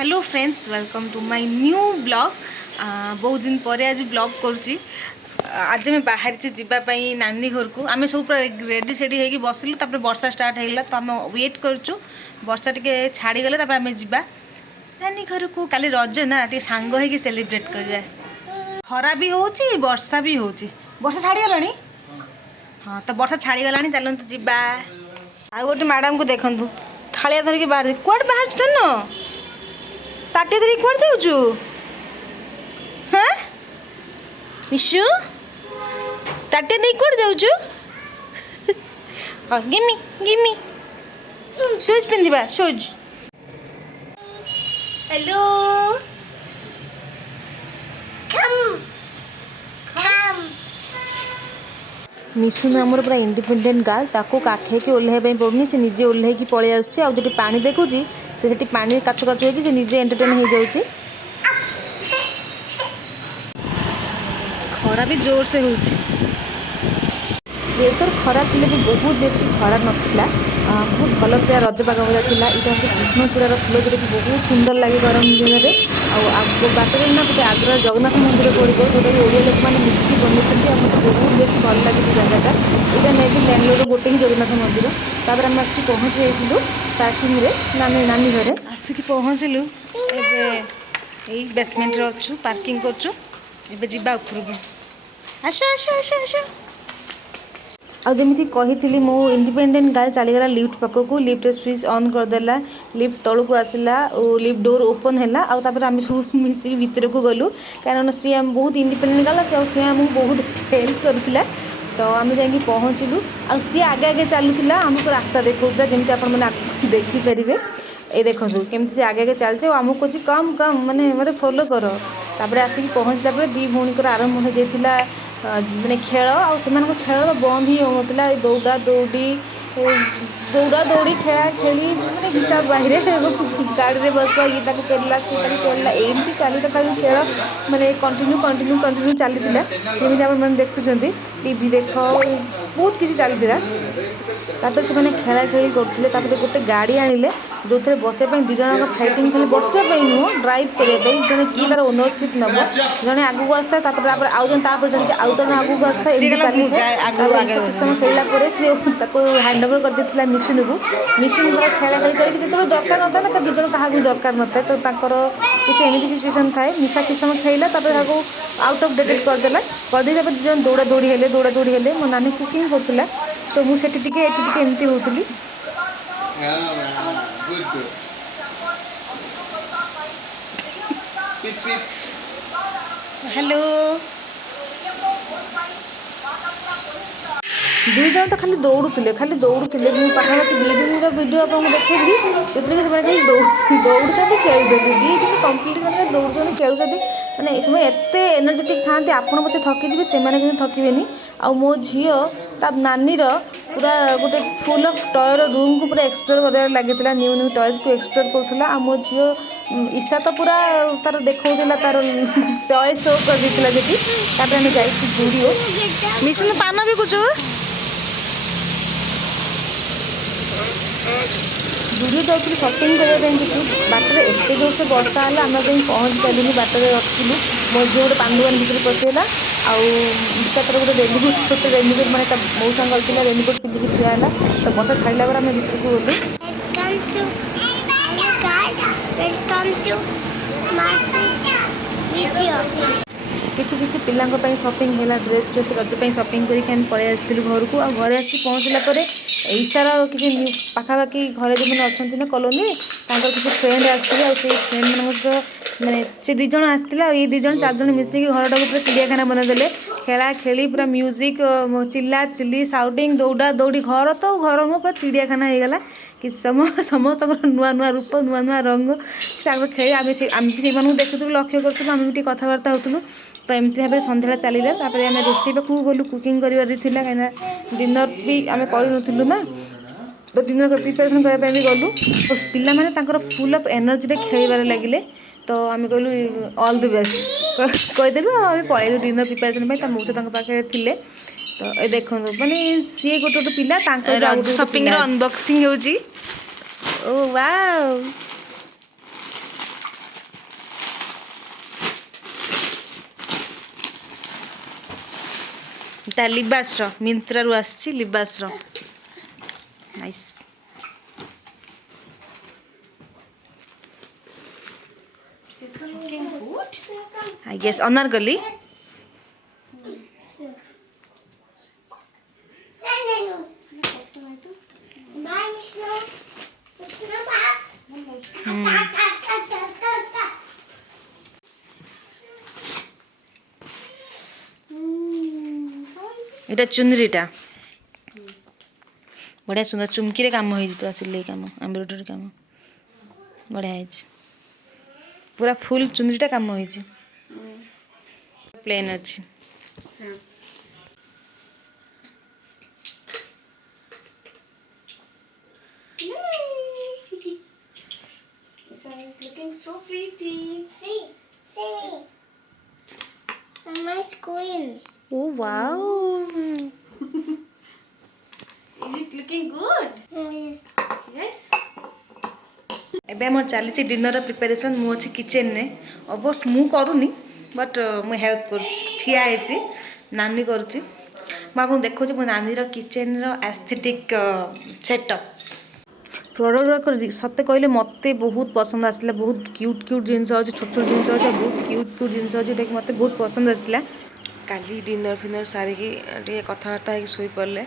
Hello friends welcome to my new blog. बहुत दिन पर आज ब्लॉग करुँची। आज मैं बाहर जावाई नानी घर को आम सब पूरा रेडी सेडी होगी बसिलु तापर वर्षा स्टार्ट होगा तो आम वेट करुँ वर्षा टी छाड़ी गले आम जा नानी घर को। काली रज ना टे सांग होगी सेलिब्रेट करवा। खरा भी होची वर्षा भी होची। वर्षा छाड़ी गलानी। हाँ तो वर्षा छाड़ी गलानी चलते जीवा। आ गोटे मैडम को देखु थालिया धरिकी बाहर कौट बाहर न ताटिया धरिकी कौट जाऊचु। हाँ मिशु ताटिया नहीं कौट जाऊचु। हाँ गिमी गिमी शूज पिंधिबा शूज। हेलो मिशु आमर पूरा इंडिपेंडेंट गर्ल ताको काखेकी ओह्लैया पड़ुनी से निजे ओह्लैकी पलि आसुची। आ जो पानी देखुची से पानी काचु काचु होती से निजे एंटरटेन हो जाऊँगी। खरा भी जोर से होती एथर खरा थी भी बहुत बेसी खरा नाला। बहुत भल था रज पाग भजा था। यहाँ हूँ कृष्णचूड़ार फूल जोटा कि बहुत सुंदर लगे गरम दिन में। बाटर ना गोटे आग्रह जगन्नाथ मंदिर पड़ो जोटा कि ओडिया लोक मैंने मिसिकी बनते मत बहुत बेसी भल लगे से जगटा। यहाँ मे भी बेंगलोर गोटे ही जगन्नाथ मंदिर। तापर आम आसी पहुँच जाइलु पार्किंग नानी नानी घरे आसिक पहुँचलु। यही बेसमेंट रे अच्छु पार्किंग करछु। एबे जिबा उपरकू आस आस आस आस। आमती कही मो इंडिपेंडेंट गर्ल चलीगला लिफ्ट पाखक लिफ्ट स्विच ऑन करदेला। लिफ्ट तलू को आसला और लिफ्ट डोर ओपन है। आम सब मिसिक भितर को गलु कारण सी आम बहुत इंडिपेंडेंट गर्ल सी आमको बहुत हेल्प करुला। तो आम जा पहुँचलु आ सी आगे आगे चलुला आमको रास्ता देखा जमी आप देखिपारे। ये देखो केमती से आगे आगे चलचे आमको कहे कम कम माने मत फॉलो कर। तापर आसिक पहुँचला दी भौणी आरंभ हो जाता मैंने खेल आम खेल बंद ही होता। दौड़ा दौड़ी दौड़ा दौड़ी खेला खेली मैंने हिसाब बाहर गाड़ी में बस ये पेरला सी पेरला एमती चलता खेल मैंने कंटिन्यू कंटिन्यू कंटिन्यू चली जमी आप देखुं टीवी देख बहुत किसी चलता। तापर से मैंने खेला खेली करते गोटे गाड़ी आनिले जो थे बसवाई दी जन फाइटिंग खाली बसवाई नुह ड्राइव करने जड़े किए तार ओनरशिप नब जड़े आगू आसता आउ जन जन आउ जन आगू आसता चली किस समय खेलला सी हैंड ओवर कर देता मिशुन को। मिशुन खेला खेली करके दरकार नता ना दी जन क्या दरकार नए तो किसी एमती सिचुएसन थाए निशा किस समय खेला आउट ऑफ डेटेड करदेला करदे दी जन दौड़ा दौड़ी हेले मो नानी कुकिंग करुला तो मुझे एमती होती। हेलो दुई जन तो खाली दौड़ुले मुझे पाखापाखि 2 दिन वीडियो आपको देखी जो खाली दौड़ खेल 2 दिन कम्प्लीट से दौड़ खेल मैंने से एत एनर्जेटिक था। आपड़ पचे थकीजे से थकबे आ मो झी ता नानीर पूरा गोटे फुल ऑफ टॉयर रूम को पूरा एक्सप्लोर कर लगी न्यू न्यू टॉयज को एक्सप्लोर करूला। आ मो झी ईशा तो पूरा तार देखा तार टॉय शो कर देता जी। आम जा जुड़ियो मिशन पान भी कुछ जुड़ियो जाऊँ सपिंग करने किसी बाटर एत जोर से वर्षा है आम पहुँच पारे बाटर रखिलु। मो झी गोटे पान दुकान भर पशिगला ईशा तर गोटे रेनिकोट छोटे रेनिकोट मैंने मौसा गलती रेनिकोट पिंधिकी ठिया तो वर्षा छाड़ा पर आम भर को गलु। किसी पिलांई शॉपिंग है ड्रेस फ्रेस रज शॉपिंग करके पलि आसलु घर को। घरे आसी पहुँचला ईशार किसी पाखापाखि घरे जो मैंने अच्छा ना कॉलोनी किसी फ्रेंड आसते फ्रेंड मान मैंने से 2 जन आसला ये 2 जन 4 जन मिसिक घर टाक पूरा चिड़ियाखाना बनईदे खेला खेली पूरा म्यूजिक चिल्ला चिल्ली साउटिंग दौड़ा दौड़ी घर तो घर नुह पूरा चिड़ियाखाना होगला। कि समस्त नुआ नुआ रूप नुआ नुआ रंग खेल आम भी देखुलु लक्ष्य करूँ आम भी कथबार्ता होलु। तो एमती भाव सन्ध्या चलिए तापर आम रोषे पाखक गलु कुकिंग कर कहीं डिनर भी आम करूँ ना तो डिनर प्रिपेरेसन करने भी गलु। तो पिला माने फुल ऑफ एनर्जी खेल लगिले तो आम कहलु ऑल द बेस्ट कहीदेलु आम पलू डिनर प्रिपेरेसन मौसा पाखे थे। तो ये देखो माने सी गोटे गोटे पिला शॉपिंग अनबॉक्सिंग होजी। ओ वाओ ଏଇଟା ଲିବାସର ମିନ୍ତ୍ରାରୁ ଆସିଛି ଲିବାସର ନାଇସ୍। I guess अनारकली এটা ଚୁନरीटा बढ़िया सुंदर चुमकी रे काम होइछ पूरा सिलाई काम एम्ब्रॉयडरी काम बढ़िया होइछ पूरा फुल चुनरीटा काम होइछ प्लेन अछि Is looking so pretty. See me. A nice queen. Oh wow. Is it looking good? Yes. Yes. एबे हमर चली डिनर प्रिपरेशन मु अच्छी किचन ने अवश्य मु करूनी बट मु हेल्प कर ठिया है नानी करुच्ची मुझे देखो मो नानी किचन एस्थेटिक सेटअप प्रोडक्ट सत्य कहले मत बहुत पसंद आसला बहुत क्यूट क्यूट जिनस अच्छे छोट छोट जिनस अच्छे बहुत क्यूट क्यूट जिनस अच्छे मत बहुत पसंद आसला काली डिनर फिनर सारिकी टे कथबार्ता हो शोई पड़े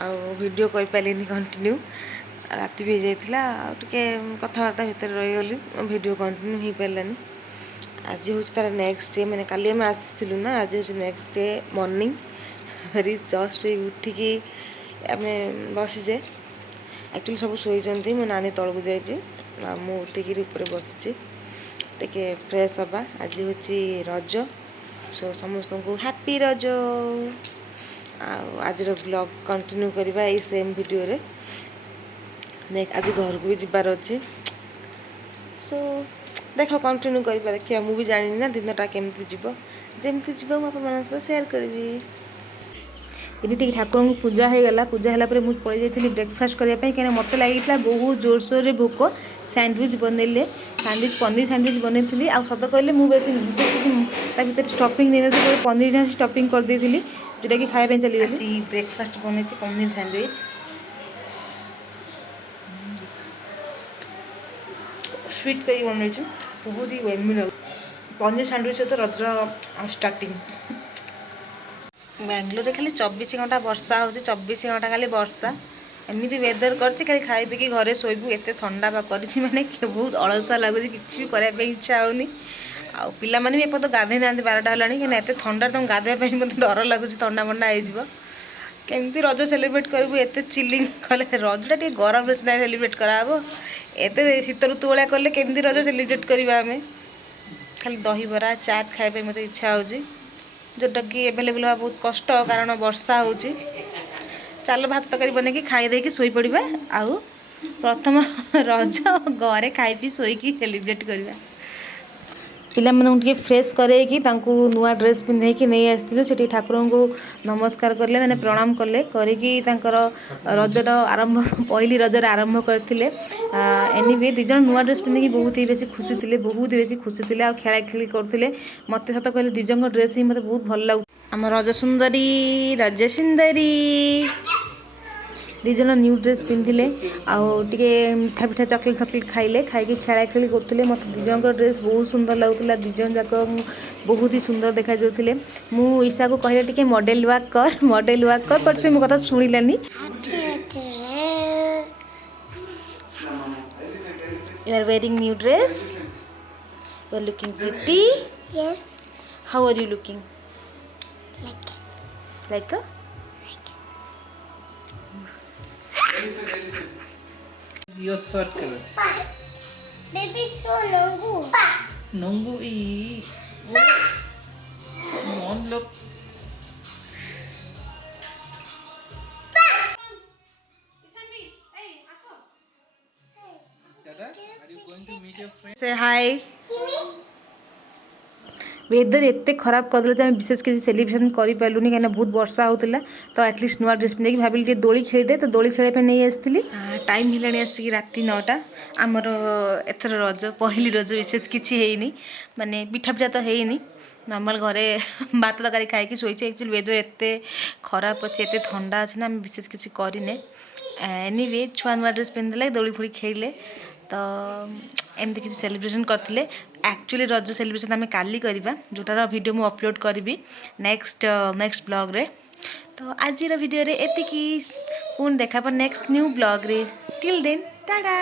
आडियो कर पारे कंटिन्यू राति भी जाइला टे कथबार्ता भितर रहीगली वीडियो कंटिन्यू हो पारानी आज हूँ तार नेक्स्ट डे मैंने काली आम आसलु ना आज हूँ next day morning very just उठिकी आम बसीचे एक्चुअली सब शोचती मो नानी तौक जा उठिकी ऊपर बसी टे फ्रेश हवा आज हूँ रज सो समस्त को हैप्पी रज आज ब्लॉग कंटिन्यू करवा ये सेम वीडियो रे देख आज घर को भी जीवार अच्छे सो देख कंटिन्यू करवा देखिए मुझे जानी ना दिनटा केमती जीव जमती जीव मुझे सेयार करी ये ठाकुर को पूजा हो गला पूजा है मुझे पड़े जाइए ब्रेकफास्ट करने कहीं मत लगी बहुत जोरसोर रे भोक सैंडविच बनइले सैंडविच पनीर सैंडविच बनई आ सत कहले मुझे विशेष किसी भर स्टफिंग नहीं पनीर स्टफिंग कर देती जोटा कि खाया चली गई ब्रेकफास्ट बनई पनीर सैंडविच स्वीट करी बनई बहुत ही वेमी लग पनीर सैंडविच सहित रज स्टार्टिंग बेंगलोर खाली 24 घंटा वर्षा हो 24 घंटा खाली वर्षा एमती वेदर कर खाई पी घरे शोबू एत ठंडा करी माने बहुत अलसुआ लगुच कि भी करने इच्छा होनी आ पिला भी एपद गाधे ना 12टा है कहीं एत ठंडा तुम गाधे मत डर लगुच ठंडा फंडा हो केमती रज सेलिब्रेट करूँ एत चिलिंग कले रजटा टे गरम सीना सेलिब्रेट कराब एत शीत ऋतु भाया कले केमती रज सेलिब्रेट करवा आम खाली दही बरा चाट खाइबा मत इच्छा हो जोटा कि एभेलेबल हवा बहुत कष्ट कारण वर्षा हो चल भात तरकारी बनैकी खाई शोई पड़ा आउ प्रथम रज घरे खाई पी शोकी सेलिब्रेट करवा पिला मानू फ्रेश करैकी नुआ ड्रेस पिंधे नहीं आसलु से ठाकुर को नमस्कार कले मैंने प्रणाम कले करी रजर आरंभ पहली रजर आरंभ करते एनिवे दिज नुआ ड्रेस पिंधे बहुत ही बेसी खुशी थे बहुत ही बेसी खुशी थे आ खेला खेली करते मत सत कहले दिज ड्रेस ही मतलब बहुत भल लग आम रज सुंदरी दिज न्यू ड्रेस पिंधिले आउे मिठा पिठा चॉकलेट फकलेट खाइले खाई खेला खेली करते मत दिज ड्रेस बहुत सुंदर लगुला दिज जाक बहुत ही सुंदर देखा जाते मु ईशा को कहले टिके मॉडल वाक कर बट से मो कथा शुणिलानी You are wearing new dress. You are looking pretty. Yes. How are you looking? Like. Like a? Your shirt color. Baby, so Nongu. Nongu e. Non look. Dada, are you going to meet your friend? Say hi. Weather एत खराब करदे विशेष किसी celebration कर पार्लुनि कहीं बहुत वर्षा होता तो at least नुआ ड्रेस पिंधे भाविली दोली खेलीदे तो दोली खेल नहीं आसती टाइम है आसिक राति 9टा आमर एथर रज पहली रज विशेष किसी है माने पिठा पिठा तो है नॉर्मल घरे भात तरकारी खाई शोचे एक्चुअली वेदर एत खराब अच्छे एत ठंडा अच्छे ना विशेष किसी करें एनिवे छुआ नुआ ड्रेस पिंधले दोली फोड़ी खेले तो एमती किसी सेलिब्रेशन करते एक्चुअली रज सेलिब्रेशन आम काली करवा जोटार वीडियो मु अपलोड करी नेक्स्ट ब्लॉग रे तो आज वीडियो रे एतिकी पुणी देखा नेक्स्ट न्यू ब्लॉग रे टिल देन टाटा।